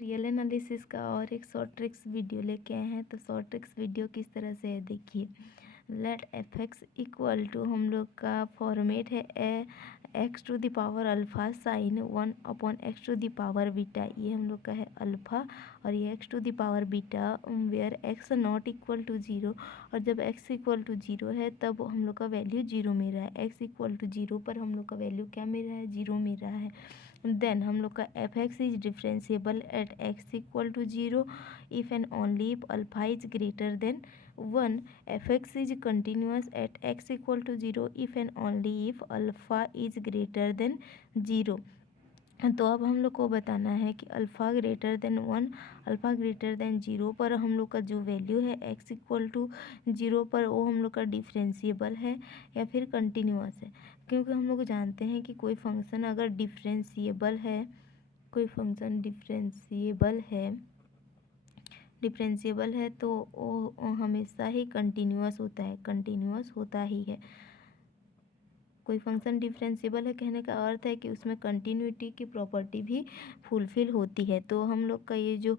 Real analysis का और एक शॉर्ट ट्रिक्स वीडियो लेके आए हैं। तो शॉर्ट ट्रिक्स वीडियो किस तरह से है देखिए। Let f x equal to हम लोग का फॉर्मेट है x to the power alpha sine 1/x⁴ beta. ये हम लोग का है अल्फ़ा और ये x to the power beta where x not equal to 0। और जब एक्स इक्वल टू 0 है तब हम लोग का वैल्यू 0 मिल रहा है। एक्स इक्वल टू 0 पर हम लोग का वैल्यू क्या मिल रहा है, 0 मिल रहा है। देन हम लोग का f x is differentiable at x equal to 0 if and only if alpha is greater than 1। F x is continuous at x equal to 0 if and only if alpha is greater than 0। तो अब हम लोग को बताना है कि alpha greater than 1, alpha greater than 0 पर हम लोग का जो वैल्यू है एक्स इक्वल टू 0 पर वो हम लोग का डिफरेंशिएबल है या फिर कंटिन्यूस है। क्योंकि हम लोग जानते हैं कि कोई फंक्शन अगर डिफरेंशिएबल है, कोई फंक्शन डिफरेंशिएबल है तो वो हमेशा ही कंटिन्यूस होता है, कंटिन्यूस होता ही है। कोई फंक्शन डिफरेंशिएबल है कहने का अर्थ है कि उसमें कंटिन्यूटी की प्रॉपर्टी भी फुलफिल होती है। तो हम लोग का ये जो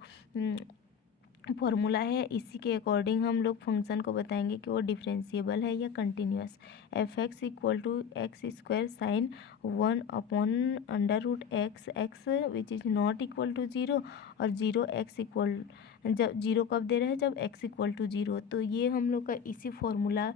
फॉर्मूला है इसी के अकॉर्डिंग हम लोग फंक्शन को बताएंगे कि वो डिफरेंशिएबल है या continuous. F x equal to x square sine 1/√x x which is not equal to 0 और 0 एक्स इक्वल, जब 0 कब दे रहा है, जब एक्स इक्वल टू 0। तो ये हम लोग का इसी फॉर्मूला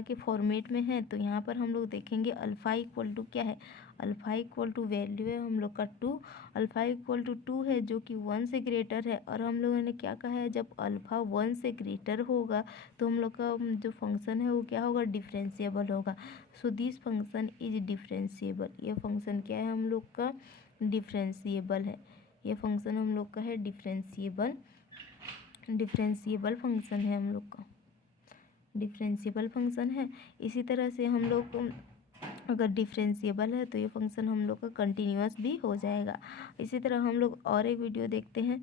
के फॉर्मेट में है। तो यहाँ पर हम लोग देखेंगे अल्फ़ा इक्वल टू क्या है, अल्फ़ा इक्वल टू वैल्यू है हम लोग का 2, अल्फ़ा इक्वल टू 2 है जो कि 1 से ग्रेटर है। और हम लोगों ने क्या कहा है, जब अल्फ़ा 1 से ग्रेटर होगा तो हम लोग का जो फंक्शन है वो क्या होगा, डिफरेंशिएबल होगा। So this function is differentiable. ये फंक्शन क्या है हम लोग का, डिफरेंशिएबल है। ये फंक्शन हम लोग का है डिफरेंशिएबल फंक्शन है हम लोग का, डिफरेंशिएबल फंक्शन है। इसी तरह से हम लोग अगर डिफरेंशिएबल है तो ये फंक्शन हम लोग का कंटिन्यूस भी हो जाएगा। इसी तरह हम लोग और एक वीडियो देखते हैं,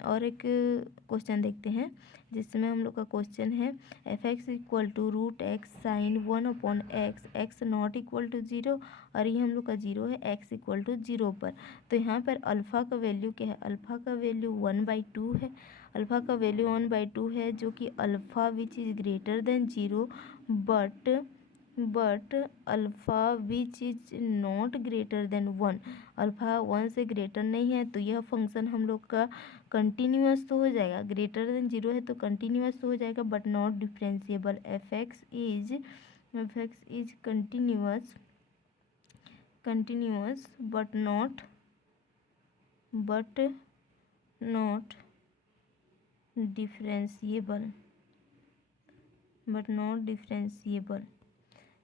और एक क्वेश्चन देखते हैं जिसमें हम लोग का क्वेश्चन है f x equal to √x sine 1/x x not equal to 0। और ये हम लोग का 0 है एक्स इक्वल टू 0 पर। तो यहाँ पर अल्फ़ा का वैल्यू क्या है, अल्फ़ा का वैल्यू 1/2 है। अल्फ़ा का वैल्यू 1/2 है जो कि alpha which is greater than 0 but alpha which is not greater than 1। Alpha 1 से ग्रेटर नहीं है तो यह फंक्शन हम लोग का कंटिन्यूस तो हो जाएगा, ग्रेटर देन 0 है तो कंटिन्यूस तो हो जाएगा but not differentiable. F x is continuous but not differentiable,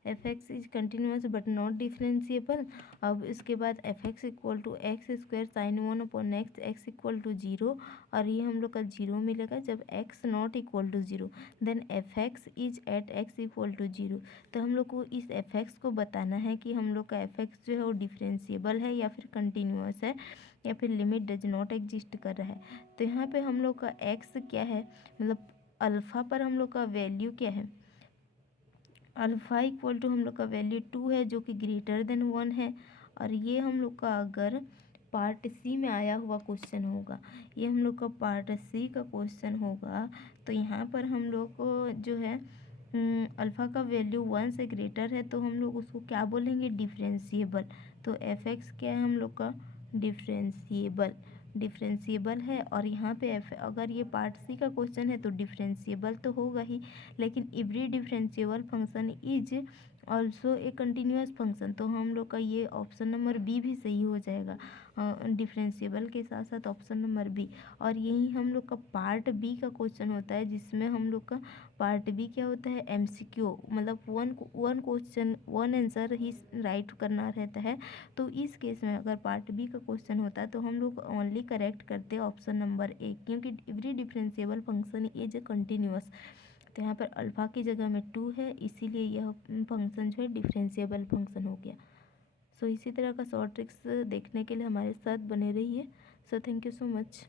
F x is continuous but not differentiable. अब इसके बाद F x equal to x square sine 1/x X equal to 0। और ये हम लोग का 0 मिलेगा जब X not equal to 0। Then F x is at x equal to 0। तो हम लोग को इस एफ एक्स को बताना है कि हम लोग का एफ एक्स जो है वो डिफरेंशिएबल है या फिर कंटिन्यूस है या फिर लिमिट डज नॉट एग्जिस्ट कर रहा है। तो यहाँ पे हम लोग का एक्स क्या है, मतलब अल्फ़ा पर हम लोग का वैल्यू क्या है, अल्फ़ा इक्वल टू हम लोग का वैल्यू 2 है जो कि ग्रेटर देन 1 है। और ये हम लोग का अगर पार्ट सी में आया हुआ क्वेश्चन होगा, ये हम लोग का पार्ट सी का क्वेश्चन होगा, तो यहाँ पर हम लोग को जो है अल्फ़ा का वैल्यू 1 से ग्रेटर है तो हम लोग उसको क्या बोलेंगे, डिफरेंशिएबल। तो एफ एक्स क्या है हम लोग का, डिफरेंशिएबल है। और यहाँ पे अगर ये पार्ट सी का क्वेश्चन है तो डिफरेंशिएबल तो होगा ही, लेकिन every differentiable function is also a continuous function. तो हम लोग का ये ऑप्शन नंबर बी भी सही हो जाएगा, डिफरेंशिएबल के साथ साथ ऑप्शन नंबर बी। और यही हम लोग का पार्ट बी का क्वेश्चन होता है जिसमें हम लोग का पार्ट बी क्या होता है, एमसीक्यू, मतलब वन क्वेश्चन वन आंसर ही राइट करना रहता है। तो इस केस में अगर पार्ट बी का क्वेश्चन होता है तो हम लोग ओनली करेक्ट करते हैं ऑप्शन नंबर ए, क्योंकि every differentiable function is continuous. तो यहाँ पर अल्फ़ा की जगह में 2 है, इसीलिए यह फंक्शन जो है डिफरेंशिएबल फंक्शन हो गया। सो इसी तरह का शॉर्ट ट्रिक्स देखने के लिए हमारे साथ बने रहिए। So thank you so much.